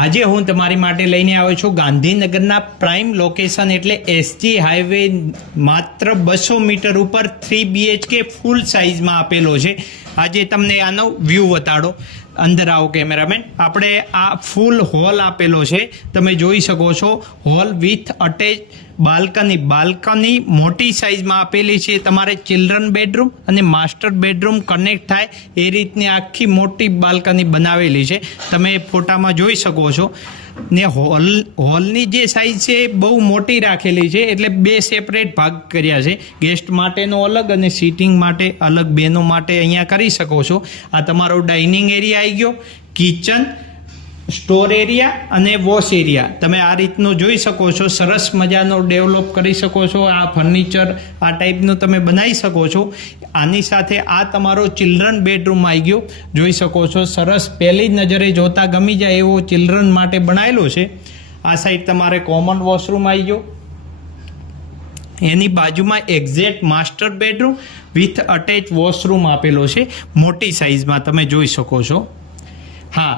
આજે હું તમારી માટે લઈને આવ્યો છું ગાંધીનગરના પ્રાઇમ લોકેશન એટલે એસજી હાઈવે માત્ર 200 મીટર ઉપર 3 BHK ફૂલ સાઇઝમાં આપેલો છે। આજે તમને આનો વ્યૂ બતાડો। અંદર આવો કેમેરામેન। આપણે આ ફૂલ હોલ આપેલો છે, તમે જોઈ શકો છો। હોલ વિથ અટેચ બાલ્કની મોટી સાઇઝમાં આપેલી છે। તમારે ચિલ્ડ્રન બેડરૂમ અને માસ્ટર બેડરૂમ કનેક્ટ થાય એ રીતની આખી મોટી બાલ્કની બનાવેલી છે, તમે ફોટામાં જોઈ શકો છો। ને હોલની જે સાઇઝ છે બહુ મોટી રાખેલી છે, એટલે બે સેપરેટ ભાગ કર્યા છે। ગેસ્ટ માટેનો અલગ અને સિટિંગ માટે અલગ, બેનો માટે અહીંયા કરી શકો છો। આ તમારો ડાઇનિંગ એરિયા આવી ગયો, કિચન, સ્ટોર એરિયા અને વોશ એરિયા તમે આ રીતનું જોઈ શકો છો। સરસ મજાનો ડેવલપ કરી શકો છો। આ ફર્નિચર આ ટાઈપનું તમે બનાવી શકો છો। આની સાથે આ તમારો ચિલ્ડ્રન બેડરૂમ આવી ગયો, જોઈ શકો છો। સરસ, પહેલી નજરે જોતા ગમી જાય એવો ચિલ્ડ્રન માટે બનાવેલો છે। આ સાઈડ તમારે કોમન વોશરૂમ આવી ગયો, એની બાજુમાં exact master bedroom with attach washroom આપેલો છે, મોટી સાઇઝમાં તમે જોઈ શકો છો। હા,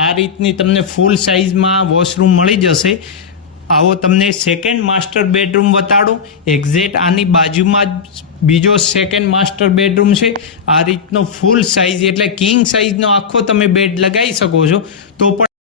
આ રીતની તમને ફૂલ સાઇઝમાં વોશરૂમ મળી જશે। આવો તમને સેકન્ડ માસ્ટર બેડરૂમ બતાડો। એક્ઝેક્ટ આની બાજુમાં જ બીજો સેકન્ડ માસ્ટર બેડરૂમ છે। આ રીતનો ફૂલ સાઇઝ એટલે કિંગ સાઇઝનો આખો તમે બેડ લગાવી શકો છો, તો પણ